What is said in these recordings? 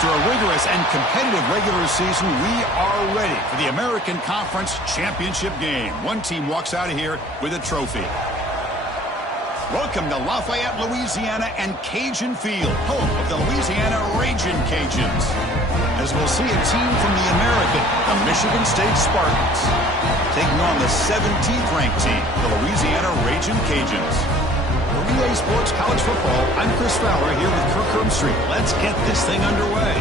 After a rigorous and competitive regular season, we are ready for the American Conference Championship game. One team walks out of here with a trophy. Welcome to Lafayette, Louisiana and Cajun Field, home of the Louisiana Ragin' Cajuns. As we'll see a team from the American, the Michigan State Spartans, taking on the 17th ranked team, the Louisiana Ragin' Cajuns. For EA Sports College Football, I'm Chris Fowler here with Kirk Herbstreit. Let's get this thing underway.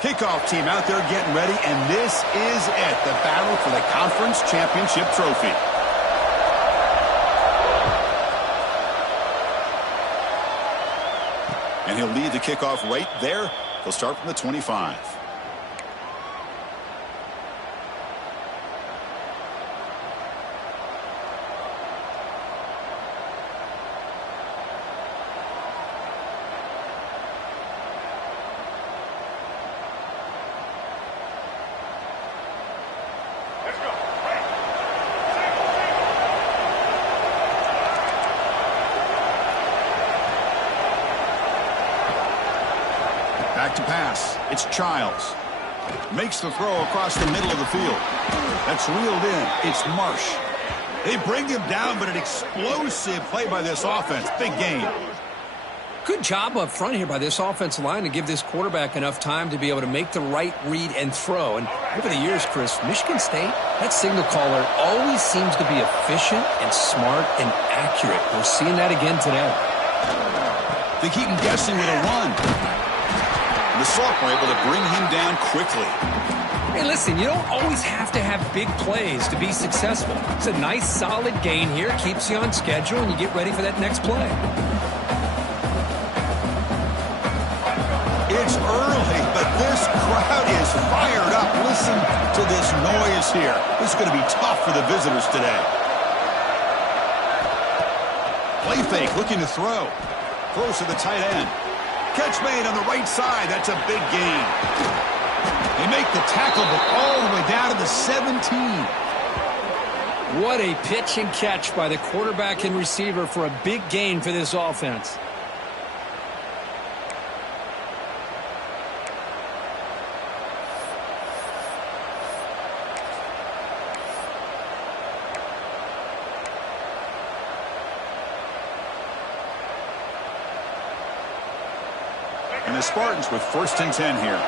Kickoff team out there getting ready, and this is it, the battle for the conference championship trophy. And he'll lead the kickoff right there. He'll start from the 25. Back to pass. It's Childs. Makes the throw across the middle of the field. That's reeled in. It's Marsh. They bring him down, but an explosive play by this offense. Big gain. Good job up front here by this offensive line to give this quarterback enough time to be able to make the right read and throw. And over the years, Chris, Michigan State, that signal caller always seems to be efficient and smart and accurate. We're seeing that again today. They keep him guessing with a run. The Salt were able to bring him down quickly. Hey, listen, you don't always have to have big plays to be successful. It's a nice, solid gain here. Keeps you on schedule, and you get ready for that next play. It's early, but this crowd is fired up. Listen to this noise here. This is going to be tough for the visitors today. Play fake, looking to throw. Throws to the tight end. Catch made on the right side. That's a big gain. They make the tackle, but all the way down to the 17. What a pitch and catch by the quarterback and receiver for a big gain for this offense. And the Spartans with 1st and 10 here.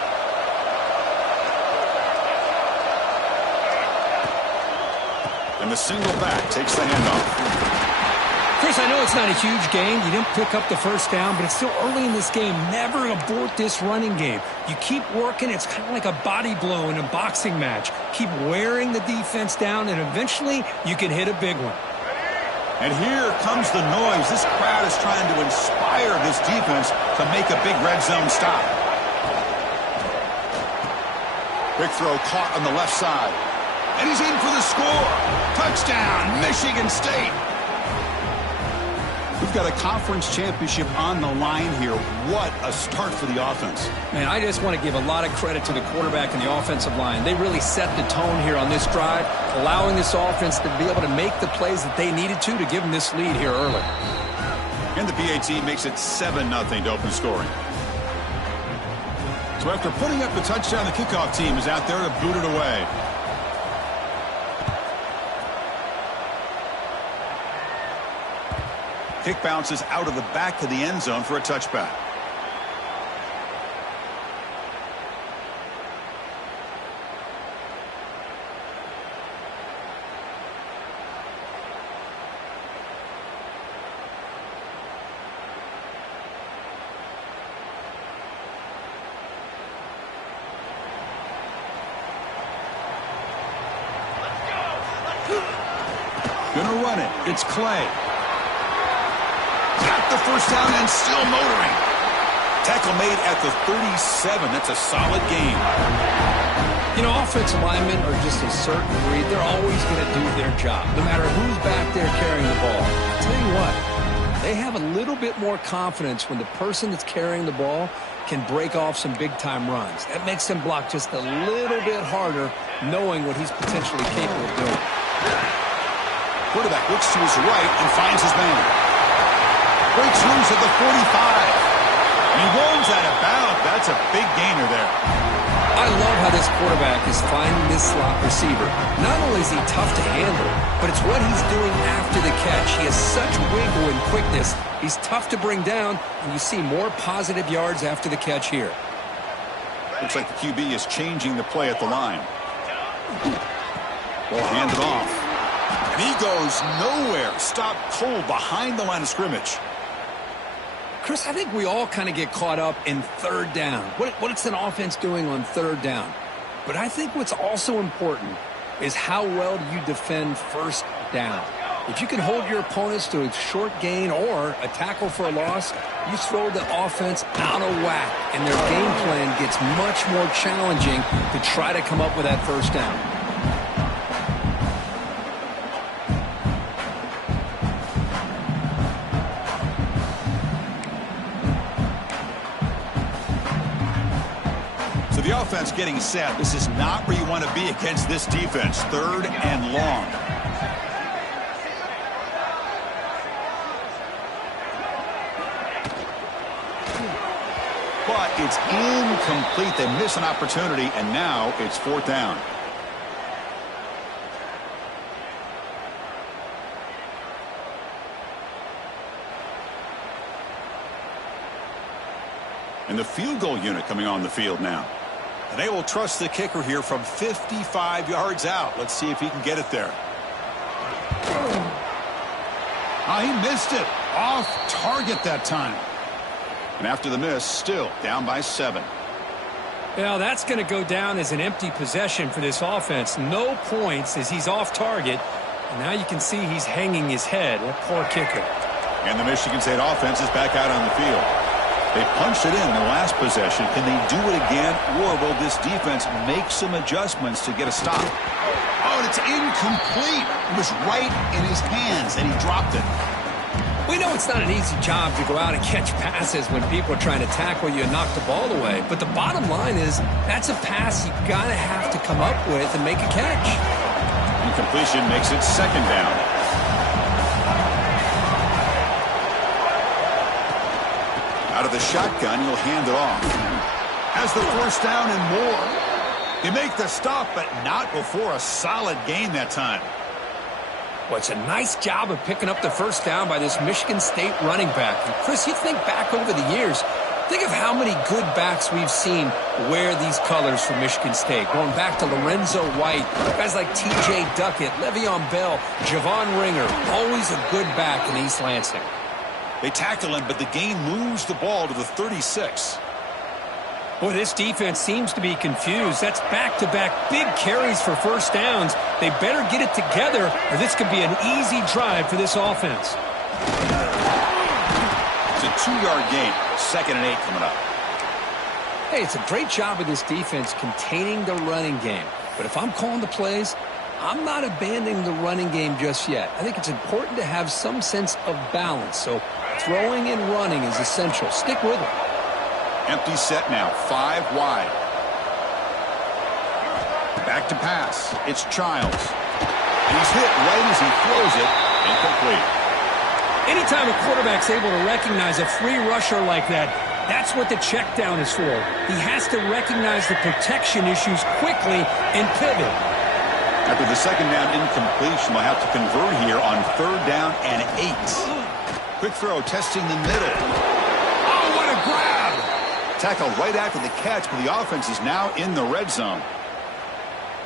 And the single back takes the handoff. Chris, I know it's not a huge gain. You didn't pick up the first down, but it's still early in this game. Never abort this running game. You keep working. It's kind of like a body blow in a boxing match. Keep wearing the defense down, and eventually you can hit a big one. And here comes the noise. This crowd is trying to inspire this defense to make a big red zone stop. Quick throw caught on the left side. And he's in for the score. Touchdown, Michigan State. We've got a conference championship on the line here. What a start for the offense. Man, I just want to give a lot of credit to the quarterback and the offensive line. They really set the tone here on this drive, allowing this offense to be able to make the plays that they needed to give them this lead here early. And the BAT makes it 7-0 to open scoring. So after putting up the touchdown, the kickoff team is out there to boot it away. Kick bounces out of the back of the end zone for a touchback. Gonna run it. It's Clay. Got the first down and still motoring. Tackle made at the 37. That's a solid gain. You know, offensive linemen are just a certain breed. They're always going to do their job, no matter who's back there carrying the ball. I'll tell you what, they have a little bit more confidence when the person that's carrying the ball can break off some big-time runs. That makes him block just a little bit harder, knowing what he's potentially capable of doing. Quarterback looks to his right and finds his man. Breaks loose at the 45. He rolls out of bounds. That's a big gainer there. I love how this quarterback is finding this slot receiver. Not only is he tough to handle, but it's what he's doing after the catch. He has such wiggle and quickness. He's tough to bring down, and you see more positive yards after the catch here. Looks like the QB is changing the play at the line. Ball handed off. And he goes nowhere. Stopped cold behind the line of scrimmage. Chris, I think we all kind of get caught up in third down. What's an offense doing on third down? But I think what's also important is how well do you defend first down. If you can hold your opponents to a short gain or a tackle for a loss, you throw the offense out of whack, and their game plan gets much more challenging to try to come up with that first down. The offense getting set. This is not where you want to be against this defense. Third and long. But it's incomplete. They miss an opportunity, and now it's fourth down. And the field goal unit coming on the field now. And they will trust the kicker here from 55 yards out. Let's see if he can get it there. Oh, he missed it. Off target that time. And after the miss, still down by 7. Well, that's going to go down as an empty possession for this offense. No points as he's off target. And now you can see he's hanging his head. That poor kicker. And the Michigan State offense is back out on the field. They punched it in the last possession. Can they do it again, or will this defense make some adjustments to get a stop? Oh, and it's incomplete. It was right in his hands, and he dropped it. We know it's not an easy job to go out and catch passes when people are trying to tackle you and knock the ball away. But the bottom line is that's a pass you got to have to come up with and make a catch. Incompletion makes it second down. Out of the shotgun, he'll hand it off. Has the first down and more. They make the stop, but not before a solid gain that time. Well, it's a nice job of picking up the first down by this Michigan State running back. And Chris, you think back over the years, think of how many good backs we've seen wear these colors for Michigan State. Going back to Lorenzo White, guys like T.J. Duckett, Le'Veon Bell, Javon Ringer, always a good back in East Lansing. They tackle him, but the gain moves the ball to the 36. Boy, this defense seems to be confused. That's back-to-back big carries for first downs. They better get it together, or this could be an easy drive for this offense. It's a 2-yard gain. 2nd and 8 coming up. Hey, it's a great job of this defense containing the running game. But if I'm calling the plays, I'm not abandoning the running game just yet. I think it's important to have some sense of balance. So throwing and running is essential. Stick with it. Empty set now, 5 wide. Back to pass. It's Childs. And he's hit right as he throws it. Incomplete. Anytime a quarterback's able to recognize a free rusher like that, that's what the check down is for. He has to recognize the protection issues quickly and pivot. After the second down incompletion, they'll have to convert here on 3rd down and 8. Quick throw testing the middle. Oh, what a grab! Tackle right after the catch, but the offense is now in the red zone.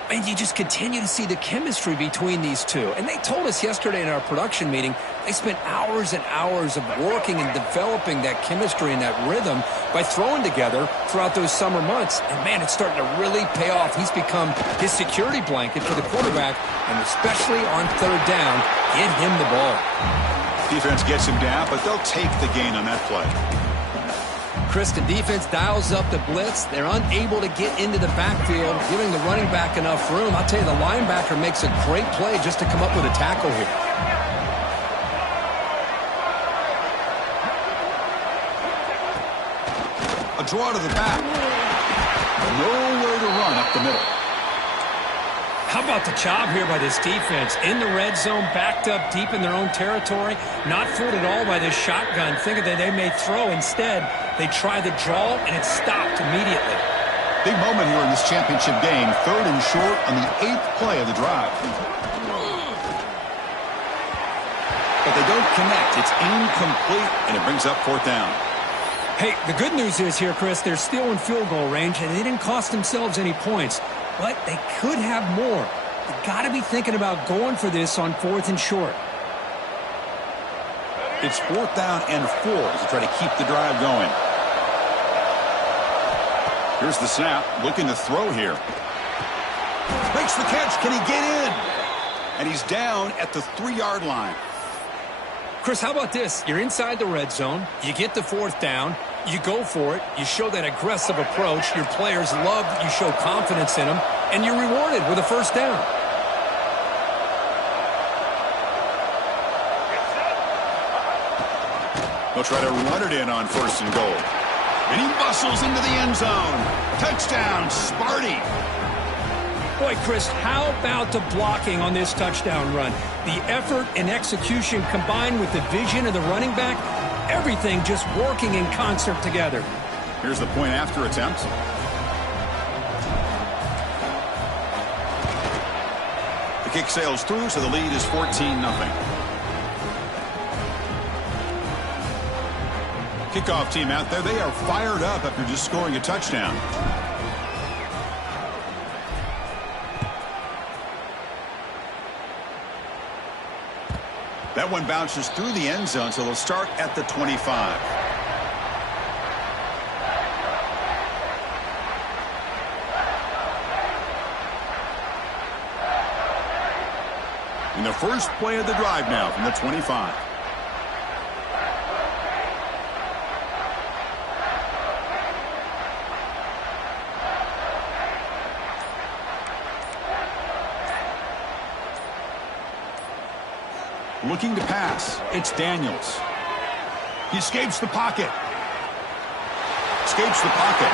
And you just continue to see the chemistry between these two. And they told us yesterday in our production meeting, they spent hours and hours of working and developing that chemistry and that rhythm by throwing together throughout those summer months. And, man, it's starting to really pay off. He's become his security blanket for the quarterback, and especially on 3rd down, get him the ball. Defense gets him down, but they'll take the gain on that play. Chris, the defense dials up the blitz. They're unable to get into the backfield, giving the running back enough room. I'll tell you, the linebacker makes a great play just to come up with a tackle here. A draw to the back. Nowhere to run up the middle. How about the job here by this defense? In the red zone, backed up deep in their own territory, not fooled at all by this shotgun, thinking that they may throw. Instead, they try the draw, and it stopped immediately. Big moment here in this championship game. 3rd and short on the 8th play of the drive. But they don't connect. It's incomplete, and it brings up 4th down. Hey, the good news is here, Chris, they're still in field goal range, and they didn't cost themselves any points. But they could have more. You've got to be thinking about going for this on 4th and short. It's 4th down and 4 as they try to keep the drive going. Here's the snap, looking to throw here. Makes the catch. Can he get in? And he's down at the 3-yard line. Chris, how about this? You're inside the red zone. You get the 4th down. You go for it. You show that aggressive approach. Your players love that you show confidence in them. And you're rewarded with a 1st down. They'll try to run it in on 1st and goal. And he bustles into the end zone. Touchdown, Sparty. Boy, Chris, how about the blocking on this touchdown run? The effort and execution combined with the vision of the running back, everything just working in concert together. Here's the point after attempt. The kick sails through, so the lead is 14-0. Kickoff team out there, they are fired up after just scoring a touchdown. That one bounces through the end zone, so they'll start at the 25. In the first play of the drive now from the 25. Looking to pass. It's Daniels. He escapes the pocket. Escapes the pocket.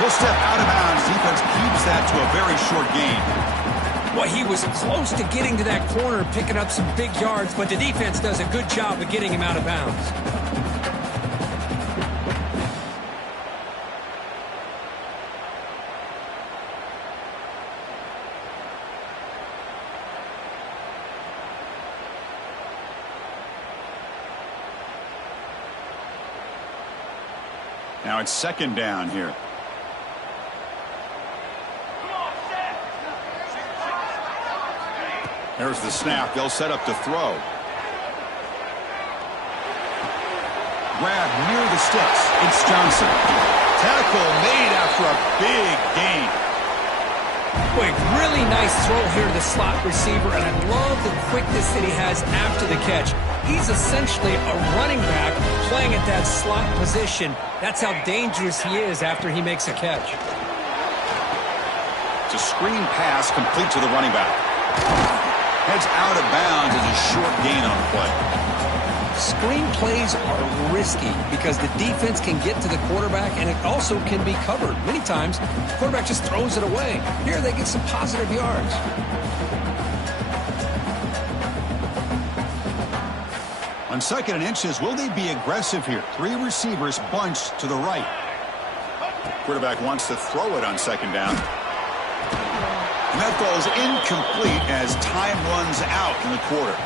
He'll step out of bounds. Defense keeps that to a very short gain. Well, he was close to getting to that corner, picking up some big yards, but the defense does a good job of getting him out of bounds. Now it's 2nd down here. There's the snap. They'll set up to throw. Grab near the sticks. It's Johnson. Tackle made after a big gain. Boy, really nice throw here to the slot receiver, and I love the quickness that he has after the catch. He's essentially a running back playing at that slot position. That's how dangerous he is after he makes a catch. It's a screen pass complete to the running back. Heads out of bounds as a short gain on the play. Screen plays are risky because the defense can get to the quarterback, and it also can be covered. Many times, the quarterback just throws it away. Here, they get some positive yards. On 2nd and inches, will they be aggressive here? 3 receivers bunched to the right. Quarterback wants to throw it on 2nd down. And that falls incomplete as time runs out in the quarter.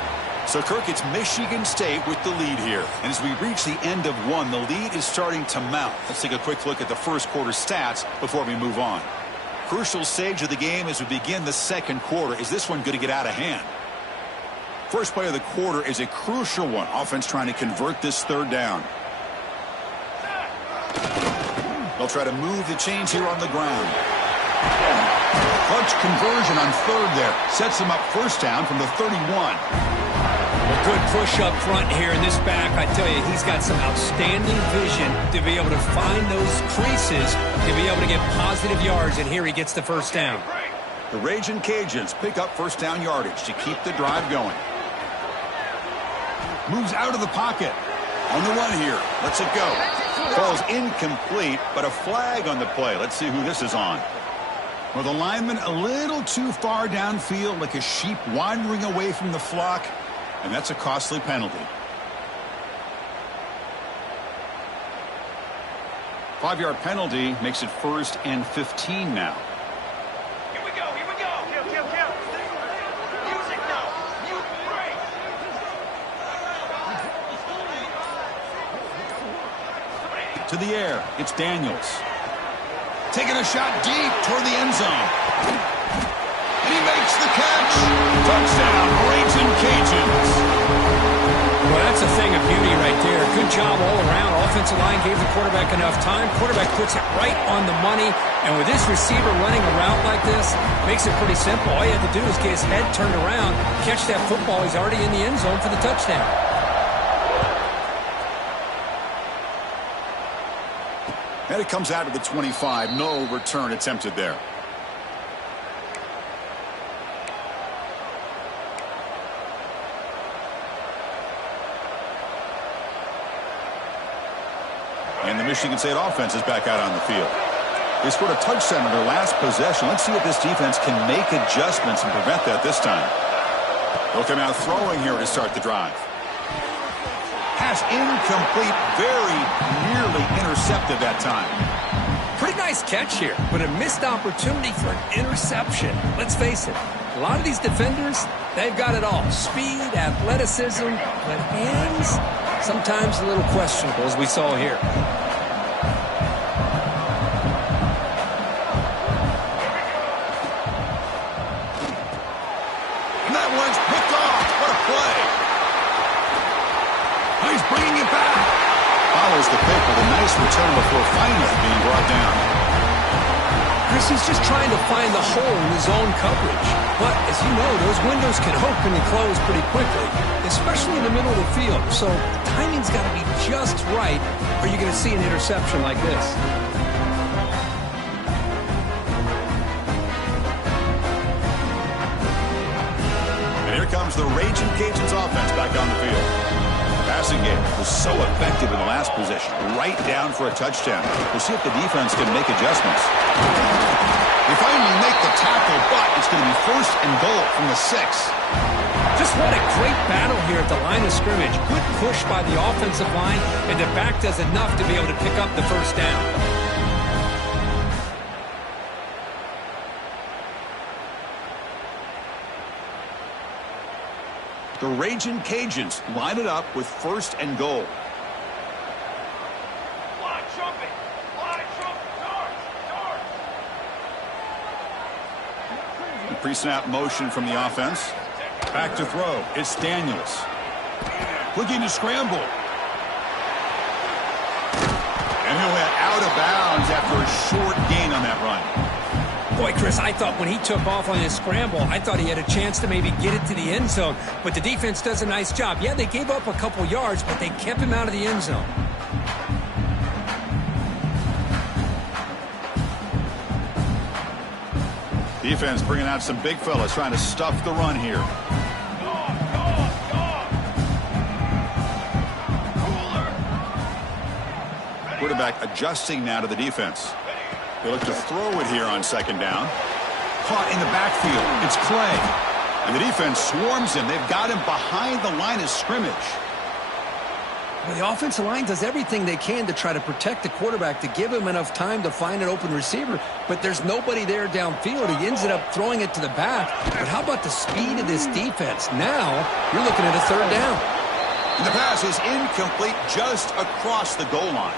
So, Kirk, it's Michigan State with the lead here. And as we reach the end of one, the lead is starting to mount. Let's take a quick look at the first quarter stats before we move on. Crucial stage of the game as we begin the 2nd quarter. Is this one going to get out of hand? First play of the quarter is a crucial one. Offense trying to convert this 3rd down. They'll try to move the chains here on the ground. Clutch conversion on 3rd there. Sets them up 1st down from the 31. A good push up front here in this back. I tell you, he's got some outstanding vision to be able to find those creases, to be able to get positive yards, and here he gets the 1st down. The Ragin' Cajuns pick up 1st down yardage to keep the drive going. Moves out of the pocket. On the run here. Lets it go. Falls incomplete, but a flag on the play. Let's see who this is on. Well, the lineman a little too far downfield, like a sheep wandering away from the flock, and that's a costly penalty. 5-yard penalty makes it 1st and 15 now. Here we go, here we go. Kill. Music now. Music break. To the air, it's Daniels. Taking a shot deep toward the end zone. And he makes the catch. Touchdown, Raging Cajuns. Well, that's a thing of beauty right there. Good job all around. Offensive line gave the quarterback enough time. Quarterback puts it right on the money. And with this receiver running a route like this, makes it pretty simple. All you have to do is get his head turned around, catch that football. He's already in the end zone for the touchdown. And it comes out of the 25. No return attempted there. And the Michigan State offense is back out on the field. They scored a touchdown in their last possession. Let's see if this defense can make adjustments and prevent that this time. They'll come out throwing here to start the drive. Pass incomplete, very nearly intercepted that time. Pretty nice catch here, but a missed opportunity for an interception. Let's face it, a lot of these defenders, they've got it all. Speed, athleticism, but hands, sometimes a little questionable, as we saw here. And that one's picked off. What a play. He's bringing it back. Follows the pick with a nice return before finally being brought down. Chris, he's just trying to find the hole in his own coverage. But, as you know, those windows can open and close pretty quickly, especially in the middle of the field. So, timing's got to be just right, or you're going to see an interception like this. And here comes the Raging Cajuns offense back on the field. Passing game was so effective in the last possession. Right down for a touchdown. We'll see if the defense can make adjustments. They finally make the tackle, but it's going to be 1st and goal from the 6. Just what a great battle here at the line of scrimmage. Good push by the offensive line, and the back does enough to be able to pick up the 1st down. The Raging Cajuns line it up with 1st and goal. Fly trumpet. The pre-snap motion from the offense. Back to throw. It's Daniels. Looking to scramble. And he'll head out of bounds after a short gain on that run. Boy, Chris, I thought when he took off on his scramble, I thought he had a chance to maybe get it to the end zone. But the defense does a nice job. Yeah, they gave up a couple yards, but they kept him out of the end zone. Defense bringing out some big fellas trying to stuff the run here. Quarterback adjusting now to the defense. They look to throw it here on 2nd down. Caught in the backfield. It's Clay. And the defense swarms him. They've got him behind the line of scrimmage. Well, the offensive line does everything they can to try to protect the quarterback, to give him enough time to find an open receiver. But there's nobody there downfield. He ends up throwing it to the back. But how about the speed of this defense? Now you're looking at a 3rd down. And the pass is incomplete just across the goal line.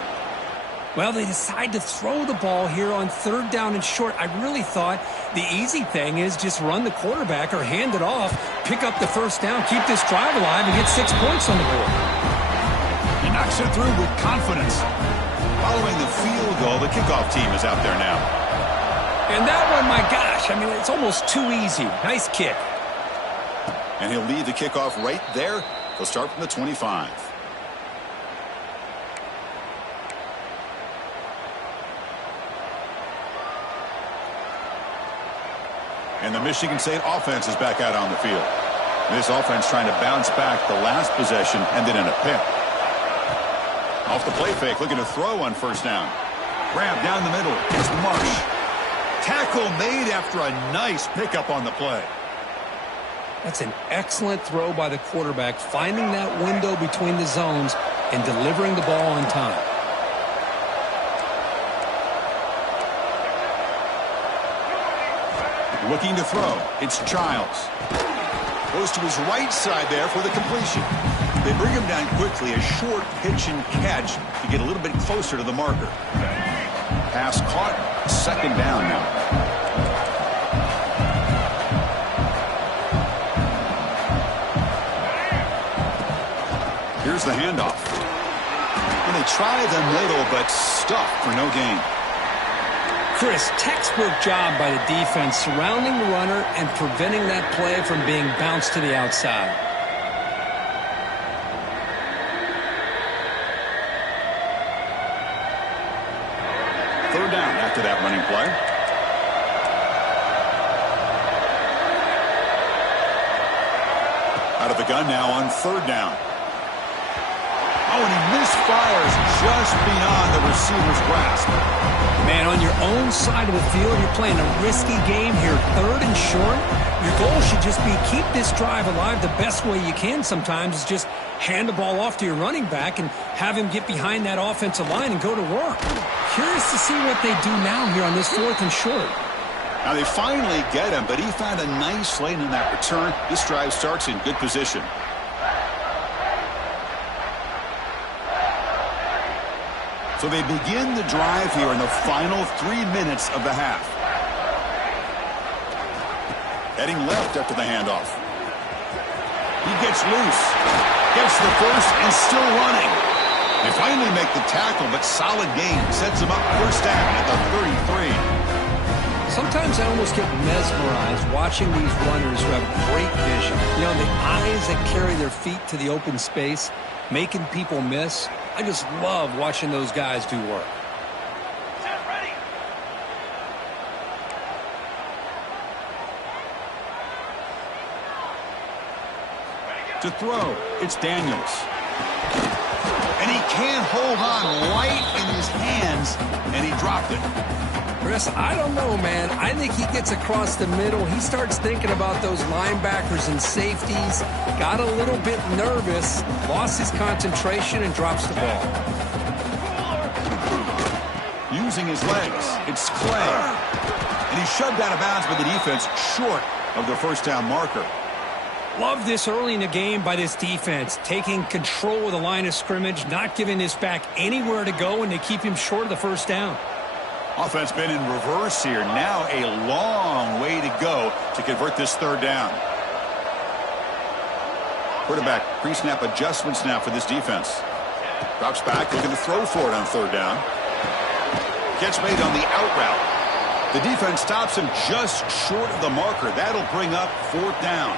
Well, they decide to throw the ball here on 3rd down and short. I really thought the easy thing is just run the quarterback or hand it off, pick up the 1st down, keep this drive alive, and get 6 points on the board. He knocks it through with confidence. Following the field goal, the kickoff team is out there now. And that one, my gosh, I mean, it's almost too easy. Nice kick. And he'll lead the kickoff right there. They'll start from the 25. And the Michigan State offense is back out on the field. This offense trying to bounce back. The last possession ended in a pick. Off the play fake, looking to throw on first down. Grab down the middle. It's Marsh. Tackle made after a nice pickup on the play. That's an excellent throw by the quarterback, finding that window between the zones and delivering the ball on time. Looking to throw. It's Childs. Goes to his right side there for the completion. They bring him down quickly, a short pitch and catch to get a little bit closer to the marker. Pass caught, second down now. Here's the handoff. And they try the middle, but stuffed for no gain. Chris, textbook job by the defense surrounding the runner and preventing that play from being bounced to the outside. Third down after that running play. Out of the gun now on third down. Oh, and he misfires just beyond the receiver's grasp. Man, on your own side of the field, you're playing a risky game here, third and short. Your goal should just be keep this drive alive the best way you can sometimes is just hand the ball off to your running back and have him get behind that offensive line and go to work. Curious to see what they do now here on this fourth and short. Now they finally get him, but he found a nice lane in that return. This drive starts in good position. So they begin the drive here in the final 3 minutes of the half. Heading left after the handoff. He gets loose. Gets the first and still running. They finally make the tackle, but solid gain. Sets him up first down at the 33. Sometimes I almost get mesmerized watching these runners who have great vision. You know, the eyes that carry their feet to the open space, making people miss. I just love watching those guys do work. To throw, it's Daniels. And he can't hold on right in his hands, and he dropped it. Chris, I don't know, man. I think he gets across the middle. He starts thinking about those linebackers and safeties. Got a little bit nervous, lost his concentration, and drops the ball. Using his legs, it's Clay. And he's shoved out of bounds by the defense short of the first down marker. Love this early in the game by this defense, taking control of the line of scrimmage, not giving this back anywhere to go, and they keep him short of the first down. Offense been in reverse here. Now a long way to go to convert this third down. Quarterback pre-snap adjustments now for this defense. Drops back, looking to throw for it on third down. Gets made on the out route. The defense stops him just short of the marker. That'll bring up fourth down.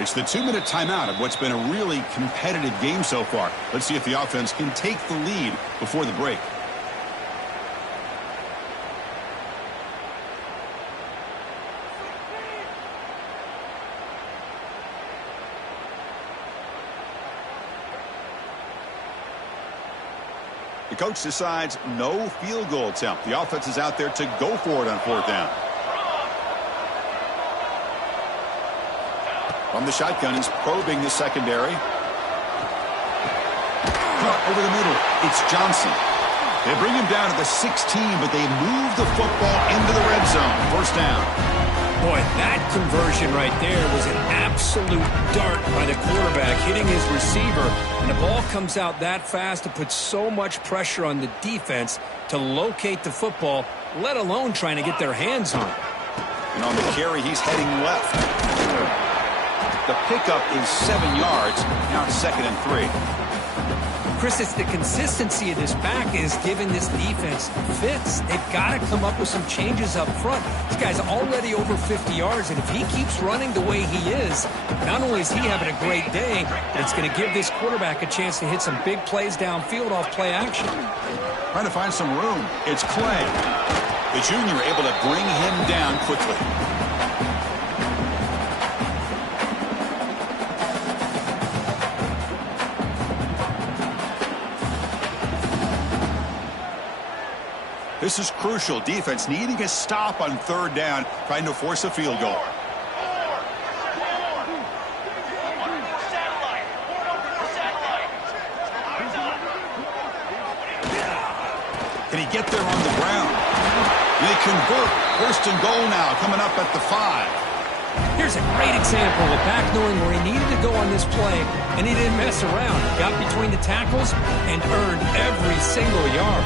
It's the 2-minute timeout of what's been a really competitive game so far. Let's see if the offense can take the lead before the break. The coach decides no field goal attempt. The offense is out there to go for it on fourth down. From the shotgun, he's probing the secondary. Cut over the middle. It's Johnson. They bring him down at the 16, but they move the football into the red zone. First down. Boy, that conversion right there was an absolute dart by the quarterback, hitting his receiver. And the ball comes out that fast to put so much pressure on the defense to locate the football, let alone trying to get their hands on it. And on the carry, he's heading left. The pickup is 7 yards. Now it's 2nd and 3. Chris, it's the consistency of this back is giving this defense fits. They've got to come up with some changes up front. This guy's already over 50 yards, and if he keeps running the way he is, not only is he having a great day, but it's going to give this quarterback a chance to hit some big plays downfield off play action. Trying to find some room. It's Clay. The junior able to bring him down quickly. This is crucial. Defense needing a stop on third down, trying to force a field goal. Can he get there on the ground? They convert. First and goal now, coming up at the 5. Here's a great example of back knowing where he needed to go on this play, and he didn't mess around. He got between the tackles and earned every single yard.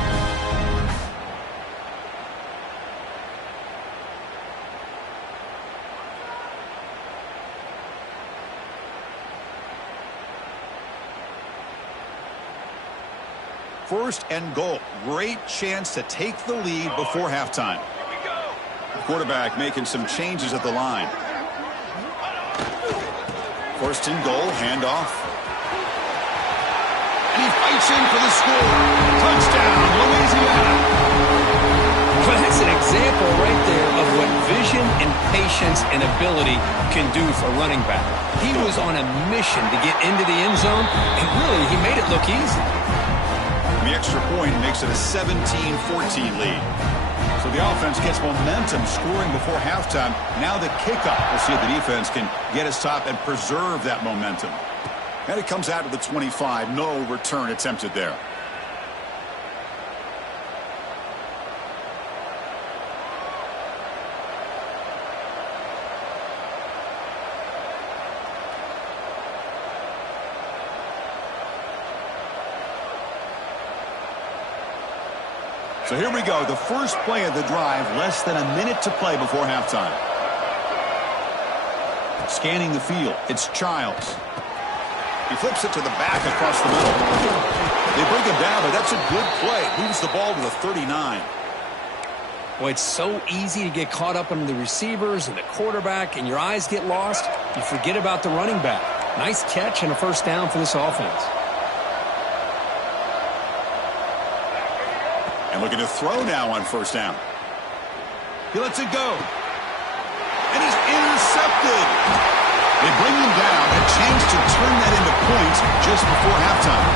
First and goal. Great chance to take the lead before halftime. The quarterback making some changes at the line. First and goal, handoff. And he fights in for the score. Touchdown, Louisiana. Well, that's an example right there of what vision and patience and ability can do for running back. He was on a mission to get into the end zone, and really, he made it look easy. The extra point makes it a 17-14 lead. So the offense gets momentum scoring before halftime. Now the kickoff. We'll see if the defense can get a stop and preserve that momentum. And it comes out to the 25. No return attempted there. So here we go, the first play of the drive, less than a minute to play before halftime. Scanning the field, it's Childs. He flips it to the back across the middle. They bring him down, but that's a good play. Moves the ball to the 39. Well, it's so easy to get caught up on the receivers and the quarterback, and your eyes get lost. You forget about the running back. Nice catch and a first down for this offense. And looking to throw now on first down. He lets it go. And he's intercepted. They bring him down. A chance to turn that into points just before halftime.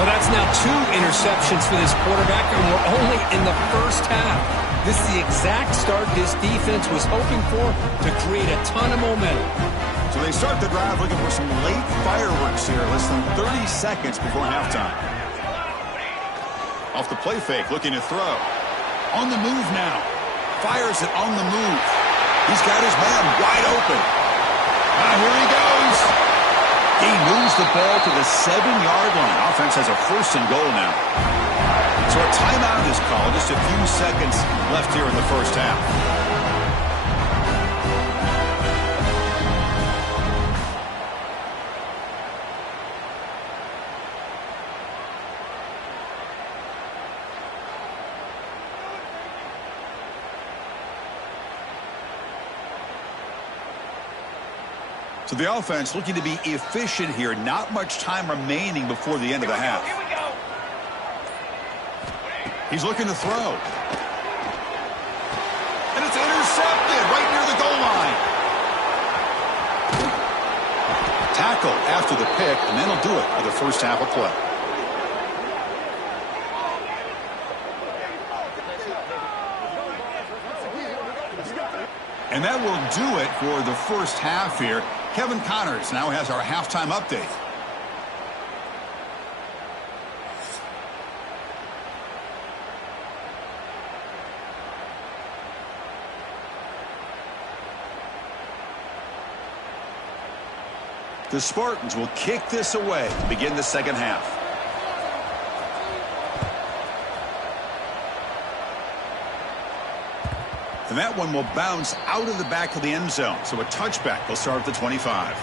Well, that's now 2 interceptions for this quarterback, and we're only in the first half. This is the exact start this defense was hoping for to create a ton of momentum. So they start the drive looking for some late fireworks here. Less than 30 seconds before halftime. Off the play fake, looking to throw. On the move now. Fires it on the move. He's got his man wide open. Here he goes. He moves the ball to the 7-yard line. Offense has a first and goal now. So a timeout is called. Just a few seconds left here in the first half. So the offense looking to be efficient here. Not much time remaining before the end of the half. Here we go. He's looking to throw. And it's intercepted right near the goal line. Tackle after the pick, and then he'll do it for the first half of play. And that will do it for the first half here. Kevin Connors now has our halftime update. The Spartans will kick this away to begin the second half. And that one will bounce out of the back of the end zone. So a touchback will start at the 25.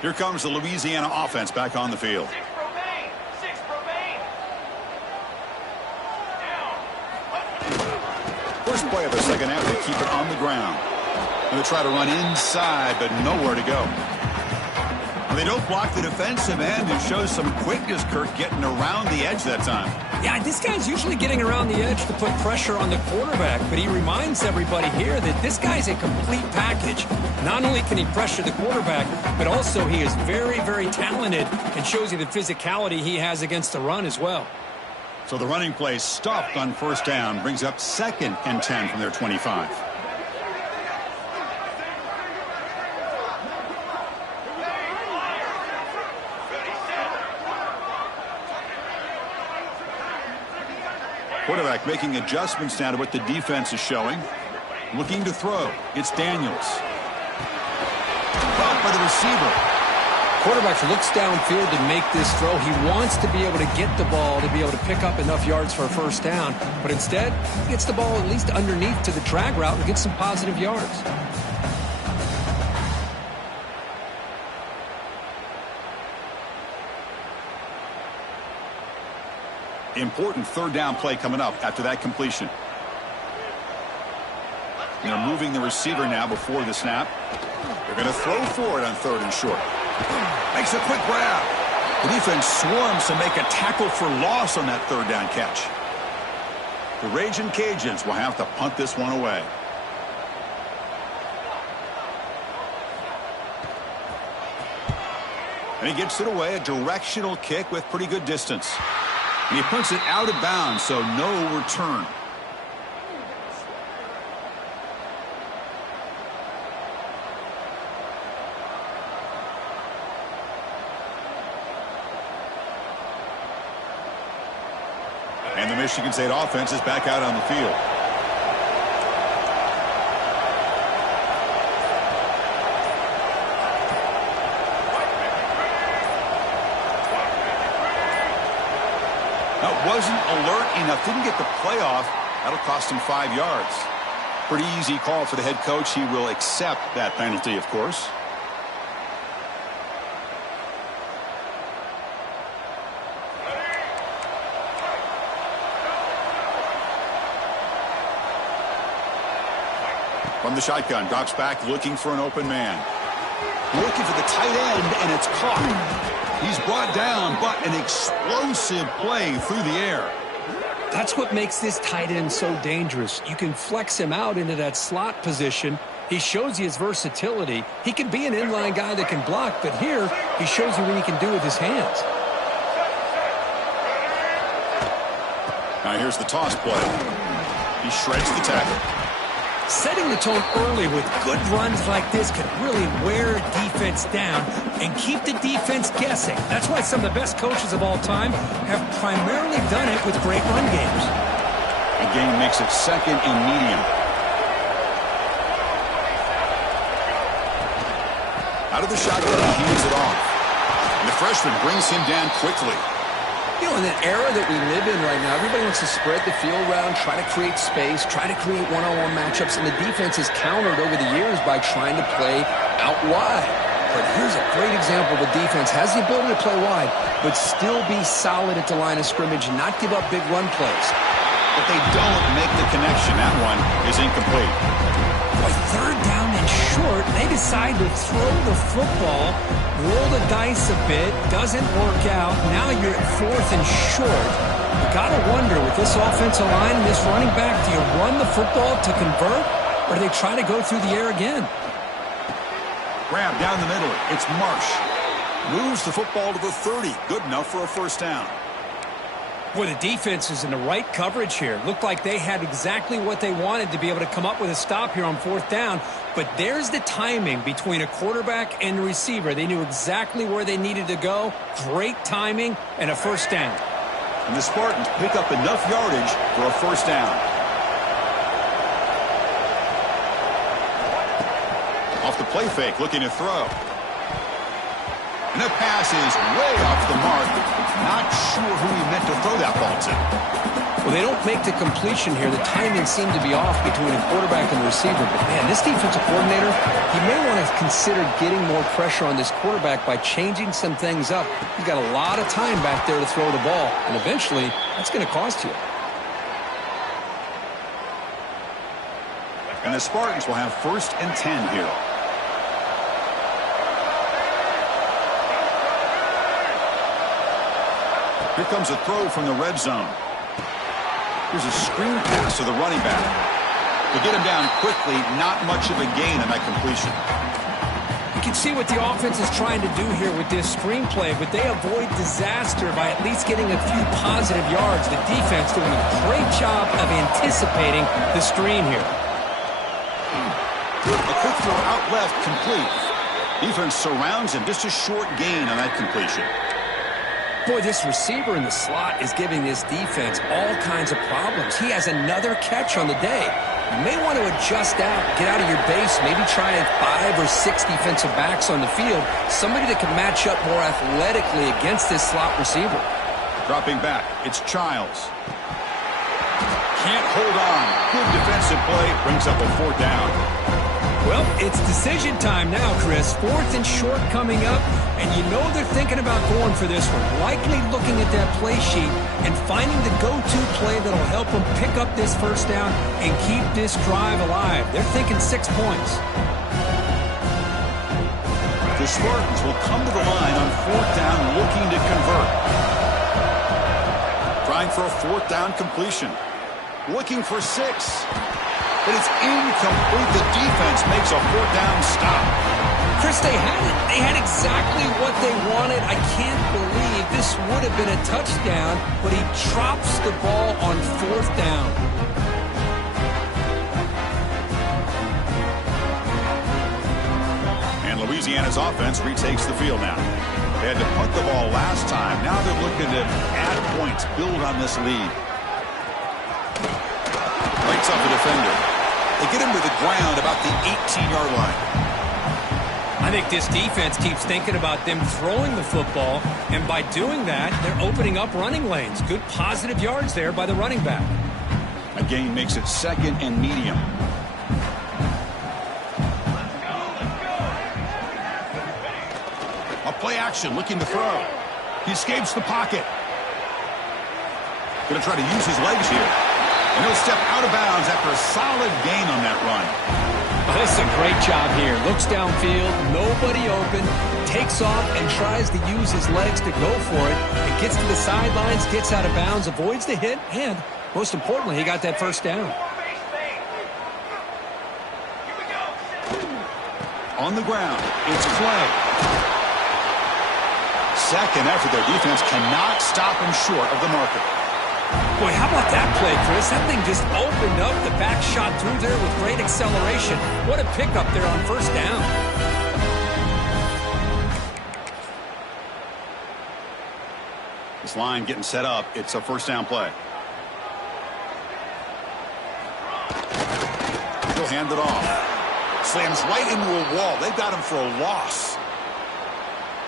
Here comes the Louisiana offense back on the field. 6 remain. 6 remain. Down. First play of the second half, they keep it on the ground. Going to try to run inside, but nowhere to go. They don't block the defensive end and shows some quickness, Kirk, getting around the edge that time. Yeah, this guy's usually getting around the edge to put pressure on the quarterback, but he reminds everybody here that this guy's a complete package. Not only can he pressure the quarterback, but also he is very, very talented and shows you the physicality he has against the run as well. So the running play stopped on first down, brings up 2nd and 10 from their 25. Quarterback making adjustments now to what the defense is showing. Looking to throw. It's Daniels. Caught by the receiver. Quarterback looks downfield to make this throw. He wants to be able to get the ball to be able to pick up enough yards for a first down. But instead, he gets the ball at least underneath to the drag route and gets some positive yards. Important third down play coming up after that completion. They're moving the receiver now before the snap. They're going to throw for it on 3rd and short. Makes a quick grab. The defense swarms to make a tackle for loss on that 3rd down catch. The Raging Cajuns will have to punt this one away. And he gets it away, a directional kick with pretty good distance. And he punts it out of bounds, so no return. And the Michigan State offense is back out on the field. Wasn't alert enough, didn't get the play off. That'll cost him 5 yards. Pretty easy call for the head coach. He will accept that penalty, of course. From the shotgun, drops back looking for an open man. Looking for the tight end, and it's caught. He's brought down, but an explosive play through the air. That's what makes this tight end so dangerous. You can flex him out into that slot position. He shows you his versatility. He can be an inline guy that can block, but here he shows you what he can do with his hands. Now here's the toss play. He shreds the tackle. Setting the tone early with good runs like this can really wear a defense down and keep the defense guessing. That's why some of the best coaches of all time have primarily done it with great run games. The game makes it 2nd and medium. Out of the shotgun, he hands it off. And the freshman brings him down quickly. You know, in the era that we live in right now, everybody wants to spread the field around, try to create space, try to create one-on-one matchups, and the defense has countered over the years by trying to play out wide. But here's a great example of a defense has the ability to play wide, but still be solid at the line of scrimmage and not give up big run plays. But they don't make the connection. That one is incomplete. Boy, 3rd down and short, they decide to throw the football, roll the dice a bit, doesn't work out. Now you're at 4th and short. You got to wonder, with this offensive line and this running back, do you run the football to convert, or do they try to go through the air again? Grab down the middle. It's Marsh. Moves the football to the 30. Good enough for a first down. Boy, the defense is in the right coverage here. Looked like they had exactly what they wanted to be able to come up with a stop here on 4th down. But there's the timing between a quarterback and the receiver. They knew exactly where they needed to go. Great timing and a first down. And the Spartans pick up enough yardage for a first down. Off the play fake, looking to throw. And the pass is way off the mark. Not sure who he meant to throw that ball to. Well, they don't make the completion here. The timing seemed to be off between the quarterback and the receiver. But, man, this defensive coordinator, he may want to consider getting more pressure on this quarterback by changing some things up. He's got a lot of time back there to throw the ball, and eventually that's going to cost you. And the Spartans will have 1st and 10 here. Here comes a throw from the red zone. Here's a screen pass to the running back. To get him down quickly, not much of a gain on that completion. You can see what the offense is trying to do here with this screenplay, but they avoid disaster by at least getting a few positive yards. The defense doing a great job of anticipating the screen here. A quick throw out left, complete. Defense surrounds him, just a short gain on that completion. Boy, this receiver in the slot is giving this defense all kinds of problems. He has another catch on the day. You may want to adjust out, get out of your base, maybe try 5 or 6 defensive backs on the field, somebody that can match up more athletically against this slot receiver. Dropping back, it's Childs. Can't hold on. Good defensive play, brings up a 4th down. Well, it's decision time now, Chris. 4th and short coming up, and you know they're thinking about going for this one. Likely looking at that play sheet and finding the go-to play that'll help them pick up this first down and keep this drive alive. They're thinking 6 points. The Spartans will come to the line on 4th down, looking to convert. Trying for a 4th down completion. Looking for 6. But it's incomplete. The defense makes a 4th down stop. Chris, they had it. They had exactly what they wanted. I can't believe this would have been a touchdown, but he drops the ball on 4th down. And Louisiana's offense retakes the field now. They had to punt the ball last time. Now they're looking to add points, build on this lead. Lights up the defender. They get him to the ground about the 18-yard line. I think this defense keeps thinking about them throwing the football, and by doing that, they're opening up running lanes. Good positive yards there by the running back. A gain makes it 2nd and medium. A play action, looking to throw. He escapes the pocket. Going to try to use his legs here. And he'll step out of bounds after a solid gain on that run. Oh, this is a great job here. Looks downfield, nobody open, takes off and tries to use his legs to go for it. It gets to the sidelines, gets out of bounds, avoids the hit, and most importantly, he got that first down. On the ground, it's Clay. Second effort, their defense cannot stop him short of the marker. Boy, how about that play, Chris? That thing just opened up. The back shot through there with great acceleration. What a pickup there on first down. This line getting set up. It's a first down play. He'll hand it off. Slams right into a wall. They've got him for a loss.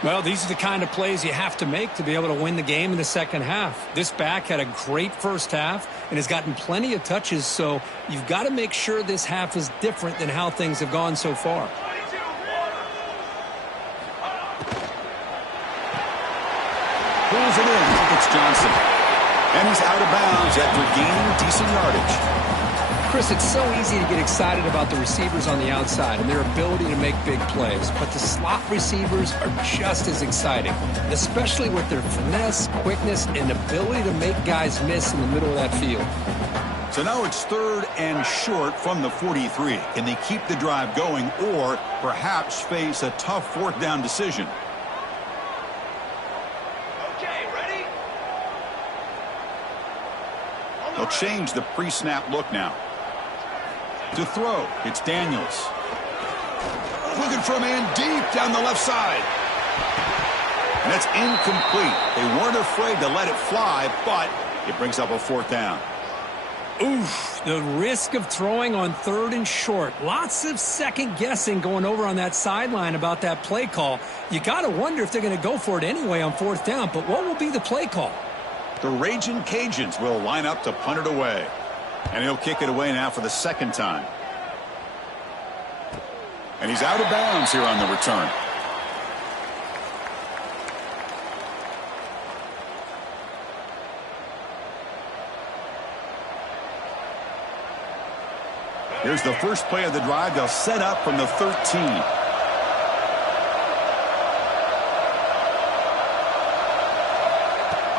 Well, these are the kind of plays you have to make to be able to win the game in the second half. This back had a great first half and has gotten plenty of touches, so you've got to make sure this half is different than how things have gone so far. Pulls it in. It's Johnson. And he's out of bounds after gaining decent yardage. Chris, it's so easy to get excited about the receivers on the outside and their ability to make big plays, but the slot receivers are just as exciting, especially with their finesse, quickness, and ability to make guys miss in the middle of that field. So now it's 3rd and short from the 43. Can they keep the drive going or perhaps face a tough 4th down decision? Okay, ready? They'll change the pre-snap look now. To throw, it's Daniels. Looking for a man deep down the left side. And that's incomplete. They weren't afraid to let it fly, but it brings up a 4th down. Oof, the risk of throwing on 3rd and short. Lots of second guessing going over on that sideline about that play call. You got to wonder if they're going to go for it anyway on 4th down, but what will be the play call? The Raging Cajuns will line up to punt it away. And he'll kick it away now for the 2nd time. And he's out of bounds here on the return. Here's the first play of the drive. They'll set up from the 13.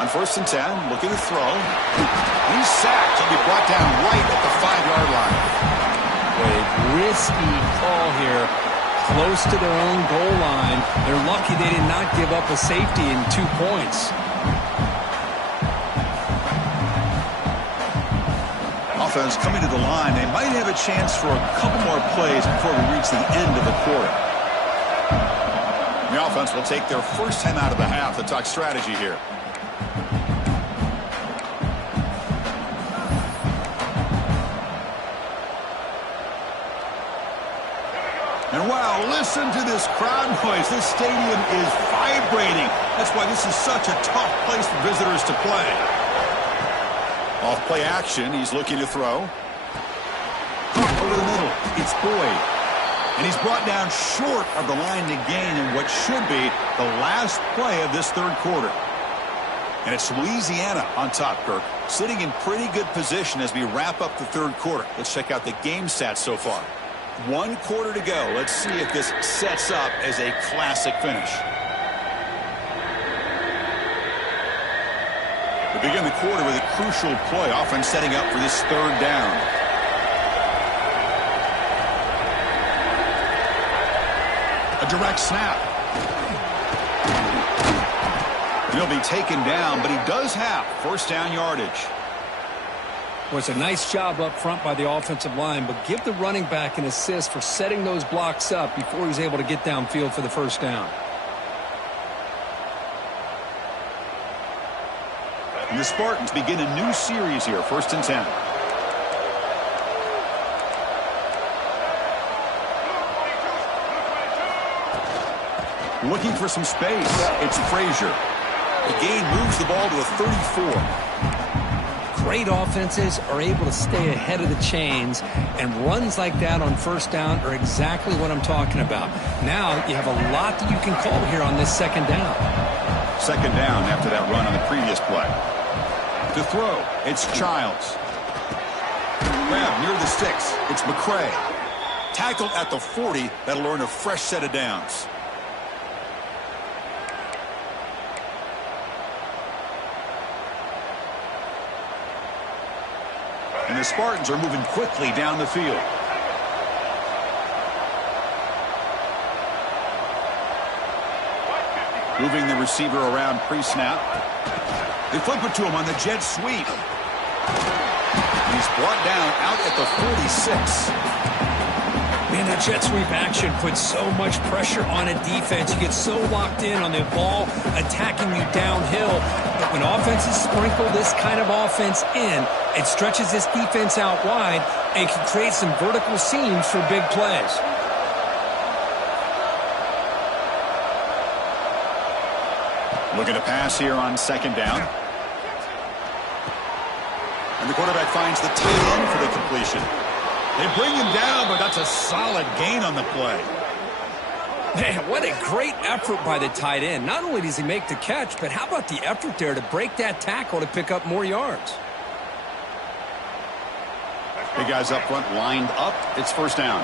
On 1st and 10, looking to throw. He's sacked. He'll be brought down right at the 5-yard line. A risky call here, close to their own goal line. They're lucky they did not give up a safety in 2 points. Offense coming to the line. They might have a chance for a couple more plays before we reach the end of the quarter. The offense will take their first time out of the half to talk strategy here. And wow, listen to this crowd noise. This stadium is vibrating. That's why this is such a tough place for visitors to play. Off play action, he's looking to throw. Over the middle, it's Boyd. And he's brought down short of the line to gain in what should be the last play of this third quarter. And it's Louisiana on top, Kirk, sitting in pretty good position as we wrap up the third quarter. Let's check out the game stats so far. 1 quarter to go. Let's see if this sets up as a classic finish. We begin the quarter with a crucial play, often setting up for this third down. A direct snap. And he'll be taken down, but he does have first down yardage. Well, it's a nice job up front by the offensive line, but give the running back an assist for setting those blocks up before he's able to get downfield for the first down. And the Spartans begin a new series here, 1st and 10. Looking for some space. It's Frazier. The gain moves the ball to a 34. Great offenses are able to stay ahead of the chains, and runs like that on first down are exactly what I'm talking about. Now you have a lot that you can call here on this second down. Second down after that run on the previous play. To throw, it's Childs. Grab near the sticks, it's McCray. Tackled at the 40, that'll earn a fresh set of downs. And the Spartans are moving quickly down the field. Moving the receiver around pre-snap. They flip it to him on the jet sweep. He's brought down out at the 46. Man, that jet sweep action puts so much pressure on a defense. You get so locked in on the ball attacking you downhill. But when offenses sprinkle this kind of offense in, it stretches this defense out wide and can create some vertical seams for big plays. Looking to pass here on second down. And the quarterback finds the tight end for the completion. They bring him down, but that's a solid gain on the play. Man, what a great effort by the tight end. Not only does he make the catch, but how about the effort there to break that tackle to pick up more yards? Big guys up front lined up. It's first down.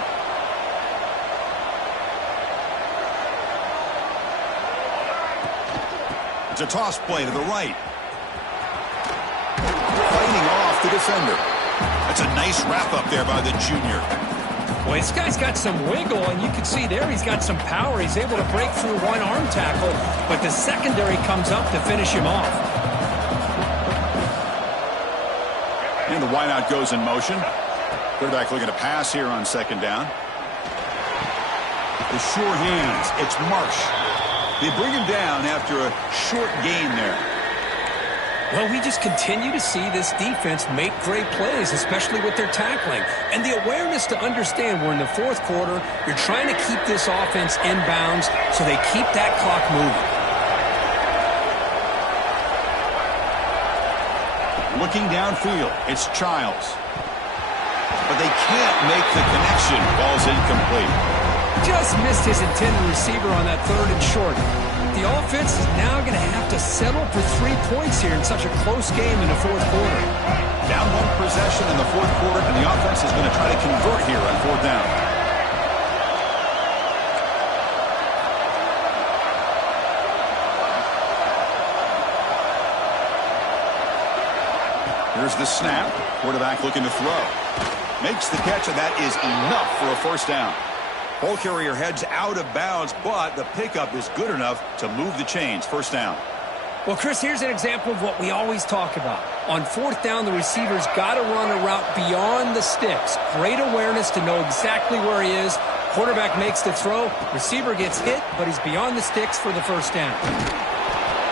It's a toss play to the right. Fighting off the defender. That's a nice wrap up there by the junior. Boy, this guy's got some wiggle, and you can see there he's got some power. He's able to break through one arm tackle, but the secondary comes up to finish him off. And the wideout goes in motion. Quarterback looking to pass here on second down. The sure hands. It's Marsh. They bring him down after a short gain there. Well, we just continue to see this defense make great plays, especially with their tackling. And the awareness to understand we're in the fourth quarter, you're trying to keep this offense in bounds so they keep that clock moving. Looking downfield, it's Childs. But they can't make the connection. Ball's incomplete. Just missed his intended receiver on that third and short. The offense is now going to have to settle for 3 points here in such a close game in the fourth quarter. Down one possession in the fourth quarter, and the offense is going to try to convert here on fourth down. Here's the snap. Quarterback looking to throw. Makes the catch, and that is enough for a first down. Ball carrier heads out of bounds, but the pickup is good enough to move the chains. First down. Well, Chris, here's an example of what we always talk about. On fourth down, the receiver's got to run a route beyond the sticks. Great awareness to know exactly where he is. Quarterback makes the throw. Receiver gets hit, but he's beyond the sticks for the first down.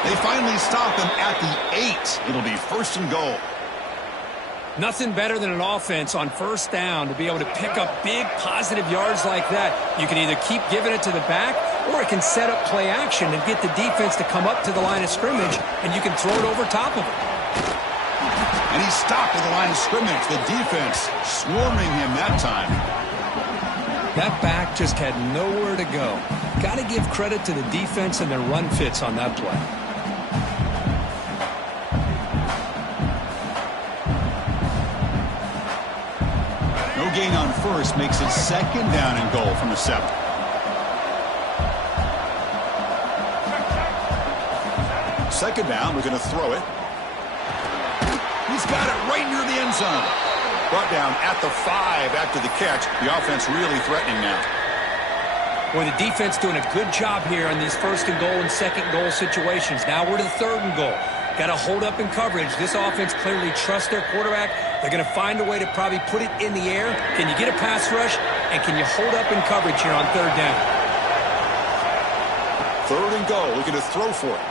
They finally stop him at the 8. It'll be first and goal. Nothing better than an offense on first down to be able to pick up big positive yards like that. You can either keep giving it to the back, or it can set up play action and get the defense to come up to the line of scrimmage, and you can throw it over top of it. And he stopped at the line of scrimmage. The defense swarming him that time. That back just had nowhere to go. Got to give credit to the defense and their run fits on that play. No gain on first makes it second down and goal from the 7. Second down, we're going to throw it. He's got it right near the end zone. Brought down at the 5 after the catch. The offense really threatening now. Boy, the defense doing a good job here on these first and goal and second goal situations. Now we're to the third and goal. Got to hold up in coverage. This offense clearly trusts their quarterback. They're going to find a way to probably put it in the air. Can you get a pass rush? And can you hold up in coverage here on third down? Third and goal. Looking to throw for it.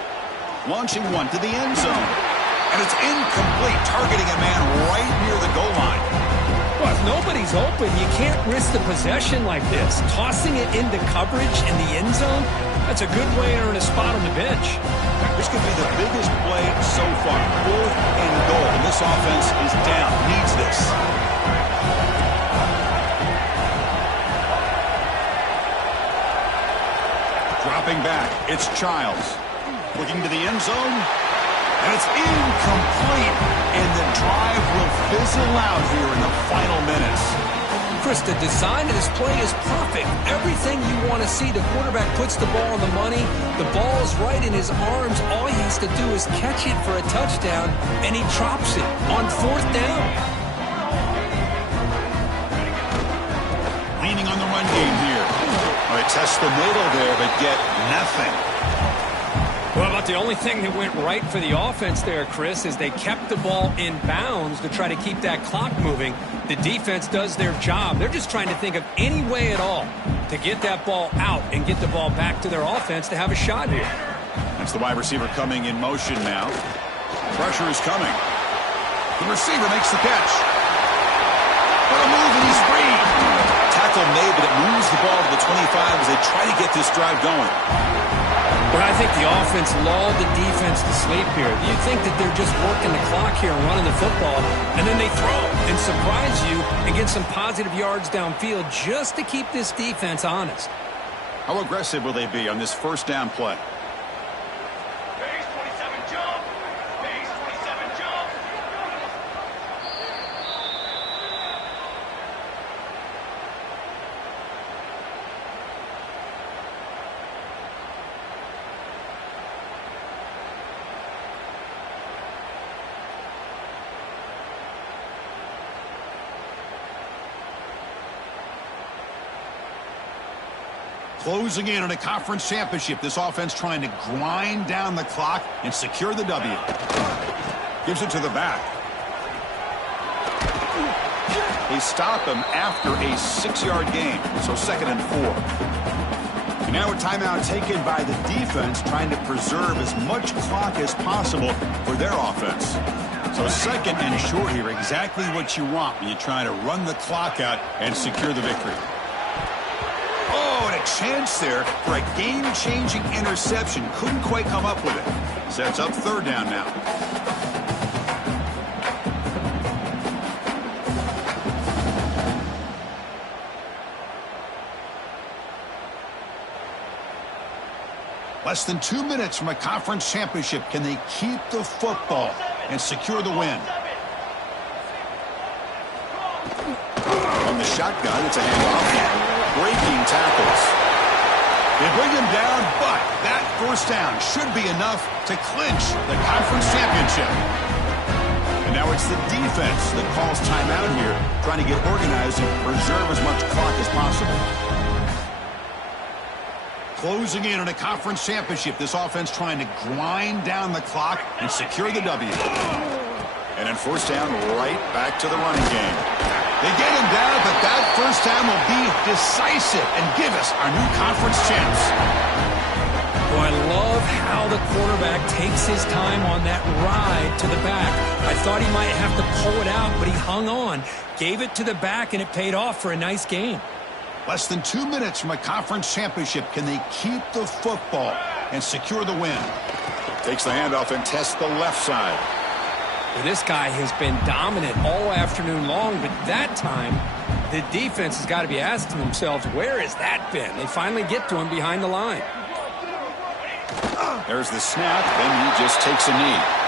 Launching one to the end zone. And it's incomplete, targeting a man right near the goal line. Well, if nobody's open, you can't risk the possession like this. Tossing it into coverage in the end zone, that's a good way to earn a spot on the bench. This could be the biggest play so far. Fourth and goal. This offense is down. Needs this. Dropping back. It's Childs. Looking to the end zone. And it's incomplete. And the drive will fizzle out here in the final minutes. Chris, the design of this play is perfect. Everything you want to see. The quarterback puts the ball on the money. The ball is right in his arms. All he has to do is catch it for a touchdown, and he drops it on fourth down. Leaning on the run game here. All right, test the middle there, but get nothing. Well, about the only thing that went right for the offense there, Chris, is they kept the ball in bounds to try to keep that clock moving. The defense does their job. They're just trying to think of any way at all to get that ball out and get the ball back to their offense to have a shot here. That's the wide receiver coming in motion now. Pressure is coming. The receiver makes the catch. What a move, and he's free. Tackle made, but it moves the ball to the 25 as they try to get this drive going. Well, I think the offense lulled the defense to sleep here. Do you think that they're just working the clock here and running the football, and then they throw and surprise you and get some positive yards downfield just to keep this defense honest? How aggressive will they be on this first down play? Base 27 jump. Base 27 jump. Closing in on a conference championship. This offense trying to grind down the clock and secure the W. Gives it to the back. They stop him after a 6-yard gain. So second and 4. And now a timeout taken by the defense trying to preserve as much clock as possible for their offense. So second and short here. Exactly what you want when you're trying to run the clock out and secure the victory. Oh, and a chance there for a game-changing interception. Couldn't quite come up with it. Sets up third down now. Less than 2 minutes from a conference championship. Can they keep the football and secure the win? From the shotgun, it's a handoff. Breaking tackles. They bring him down, but that first down should be enough to clinch the conference championship. And now it's the defense that calls timeout here, trying to get organized and preserve as much clock as possible. Closing in on a conference championship, this offense trying to grind down the clock and secure the W. And then first down, right back to the running game. They get him down, but that first down will be decisive and give us our new conference champs. Oh, I love how the quarterback takes his time on that ride to the back. I thought he might have to pull it out, but he hung on, gave it to the back, and it paid off for a nice gain. Less than 2 minutes from a conference championship. Can they keep the football and secure the win? Takes the handoff and tests the left side. Well, this guy has been dominant all afternoon long, but that time, the defense has got to be asking themselves, where has that been? They finally get to him behind the line. There's the snap, then he just takes a knee.